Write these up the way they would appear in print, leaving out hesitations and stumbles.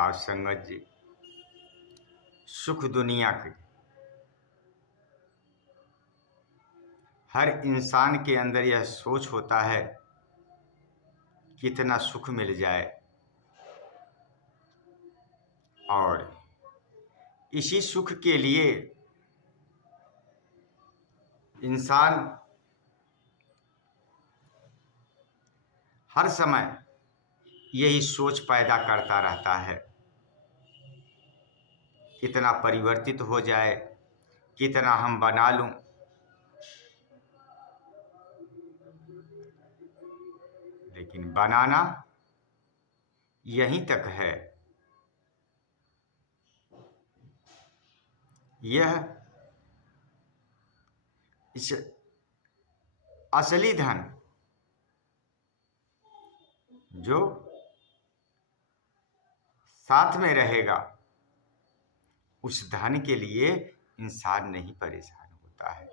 साथ संगत जी, सुख दुनिया की हर इंसान के अंदर यह सोच होता है कितना सुख मिल जाए, और इसी सुख के लिए इंसान हर समय यही सोच पैदा करता रहता है, कितना परिवर्तित हो जाए, कितना हम बना लूं। लेकिन बनाना यहीं तक है। यह इस असली धन जो साथ में रहेगा, उस धन के लिए इंसान नहीं परेशान होता है,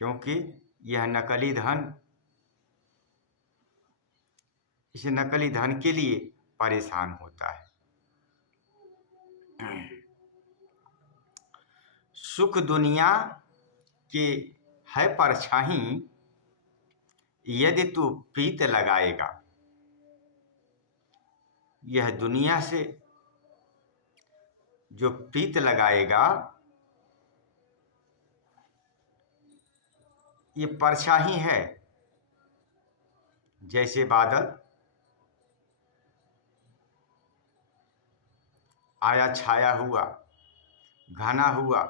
क्योंकि यह नकली धन इस नकली धन के लिए परेशान होता है। सुख दुनिया के है परछाई, यदि तू प्रीत लगाएगा। यह दुनिया से जो प्रीत लगाएगा, ये परछाई है, जैसे बादल आया छाया हुआ, घना हुआ,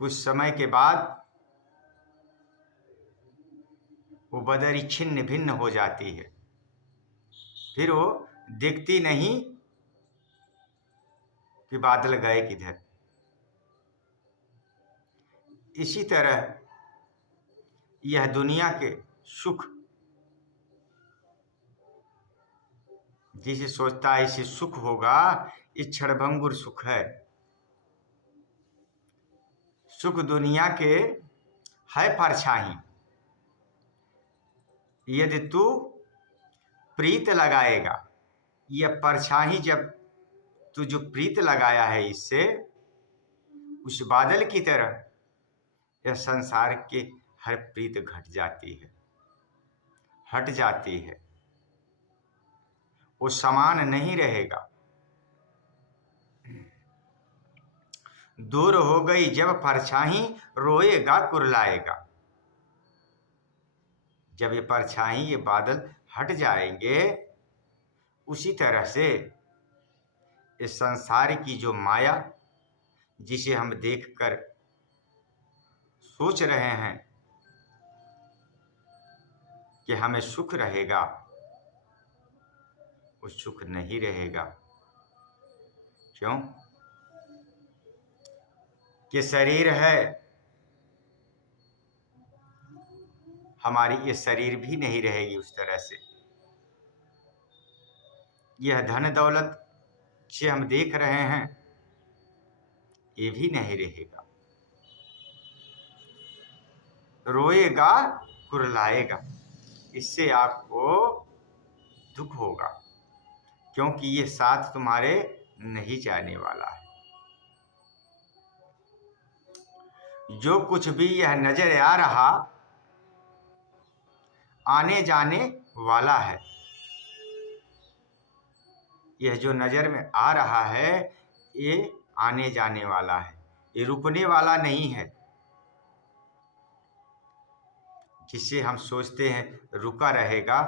कुछ समय के बाद वो बदरी छिन्न भिन्न हो जाती है, फिर वो दिखती नहीं कि बादल गए किधर। इसी तरह यह दुनिया के सुख, जिसे सोचता है इसे सुख होगा, ये क्षणभंगुर सुख है। सुख दुनिया के है परछाई, यदि तू प्रीत लगाएगा। यह परछाई जब तू जो प्रीत लगाया है इससे, उस बादल की तरह यह संसार के हर प्रीत घट जाती है, हट जाती है, वो समान नहीं रहेगा। दूर हो गई जब परछाई, रोएगा कुरलाएगा। जब ये परछाई, ये बादल हट जाएंगे, उसी तरह से इस संसार की जो माया, जिसे हम देखकर सोच रहे हैं कि हमें सुख रहेगा, वो सुख नहीं रहेगा। क्यों? कि शरीर है, हमारी ये शरीर भी नहीं रहेगी उस तरह से। यह धन दौलत से हम देख रहे हैं, ये भी नहीं रहेगा। रोएगा कुरलाएगा, इससे आपको दुख होगा, क्योंकि ये साथ तुम्हारे नहीं जाने वाला है। जो कुछ भी यह नजर आ रहा, आने जाने वाला है। यह जो नजर में आ रहा है, ये आने जाने वाला है, ये रुकने वाला नहीं है। जिसे हम सोचते हैं रुका रहेगा,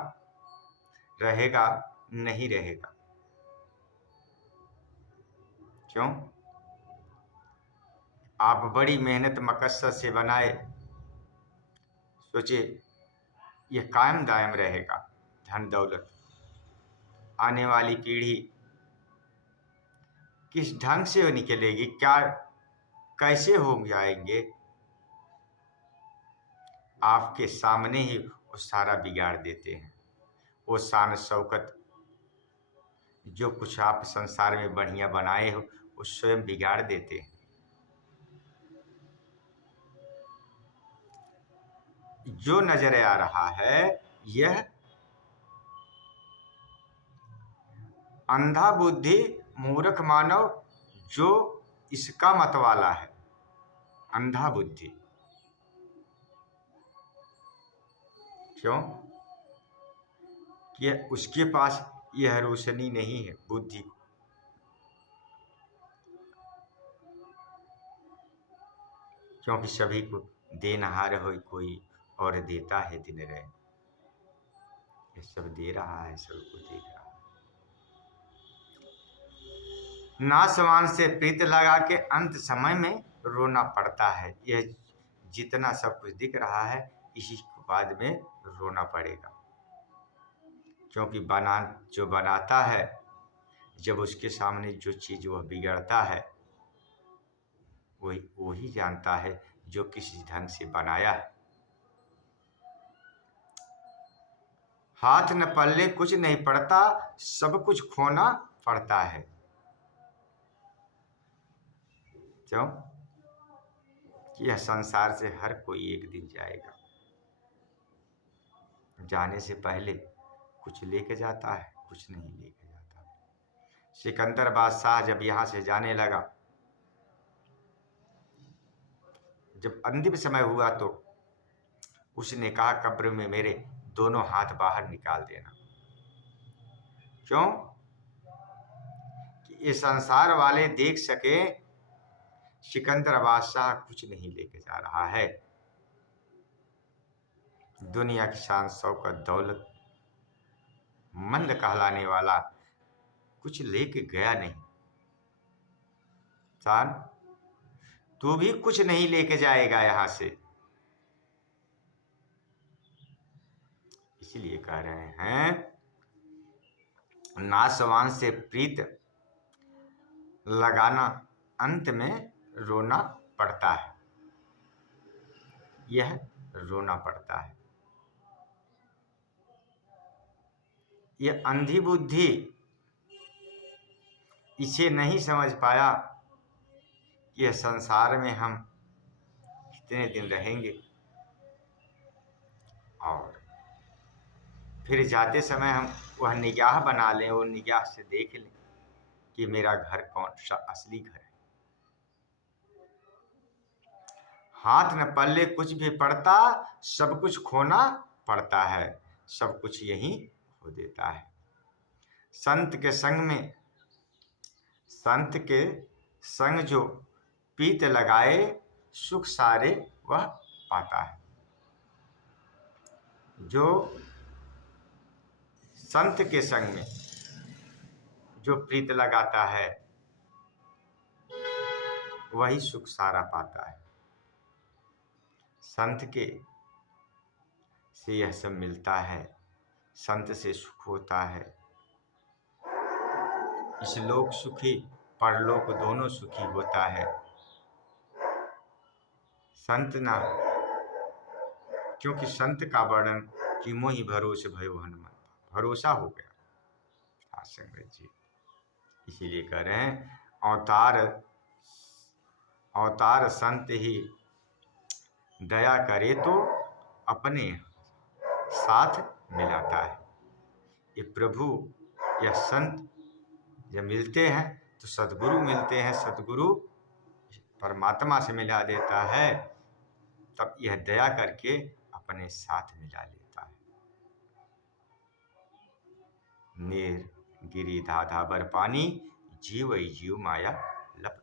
रहेगा नहीं रहेगा। क्यों? आप बड़ी मेहनत मकसद से बनाए, सोचे यह कायम दायम रहेगा। धन दौलत, आने वाली पीढ़ी किस ढंग से निकलेगी, क्या कैसे हो जाएंगे, आपके सामने ही वो सारा बिगाड़ देते हैं। वो शान शौकत, जो कुछ आप संसार में बढ़िया बनाए हो, वो स्वयं बिगाड़ देते हैं। जो नजर आ रहा है, यह अंधा बुद्धि मूर्ख मानव जो इसका मत वाला है। अंधा बुद्धि क्यों? कि उसके पास यह रोशनी नहीं है बुद्धि को। क्योंकि सभी को देनहार हो कोई और देता है दिन रहे। ये सब दे रहा है, सबको देख रहा है। नासवान से प्रीत लगा के अंत समय में रोना पड़ता है। यह जितना सब कुछ दिख रहा है इसी को बाद में रोना पड़ेगा। क्योंकि जो बनाता है, जब उसके सामने जो चीज वह बिगड़ता है वही जानता है जो किस ढंग से बनाया है। हाथ न पल्ले कुछ नहीं पड़ता, सब कुछ खोना पड़ता है। क्यों? कि यह संसार से हर कोई एक दिन जाएगा। जाने से पहले कुछ लेके जाता है, कुछ नहीं लेके जाता। सिकंदर बादशाह जब यहाँ से जाने लगा, जब अंतिम समय हुआ तो उसने कहा कब्र में मेरे दोनों हाथ बाहर निकाल देना। क्यों? कि ये संसार वाले देख सके सिकंदर बादशाह कुछ नहीं लेके जा रहा है। दुनिया की शान शौकत दौलत मंद कहलाने वाला कुछ लेके गया नहीं। शान तू भी कुछ नहीं लेके जाएगा यहां से। इसलिए कह रहे हैं नासवान से प्रीत लगाना अंत में रोना पड़ता है। यह रोना पड़ता है। यह अंधी बुद्धि इसे नहीं समझ पाया कि यह संसार में हम कितने दिन रहेंगे और फिर जाते समय हम वह निगाह बना लें, वो निगाह से देख लें कि मेरा घर कौन सा असली घर है। हाथ न पल्ले कुछ भी पड़ता, सब कुछ खोना पड़ता है। सब कुछ यही खो देता है। संत के संग जो प्रीत लगाए, सुख सारे वह पाता है। जो संत के संग में जो प्रीत लगाता है वही सुख सारा पाता है। संत के से यह सब मिलता है, संत से सुख होता है। इस लोक सुखी परलोक दोनों सुखी होता है। संत ना, क्योंकि संत का वर्णन कि मोहि भरोसे भयो हनुमान, भरोसा हो गया संगत जी। इसीलिए कह रहे हैं अवतार संत ही दया करे तो अपने साथ मिलाता है। ये प्रभु या संत जब मिलते हैं तो सद्गुरु मिलते हैं, सद्गुरु परमात्मा से मिला देता है, तब यह दया करके अपने साथ मिला लेता है। नीर गिरी धाधा बर पानी, जीव माया लप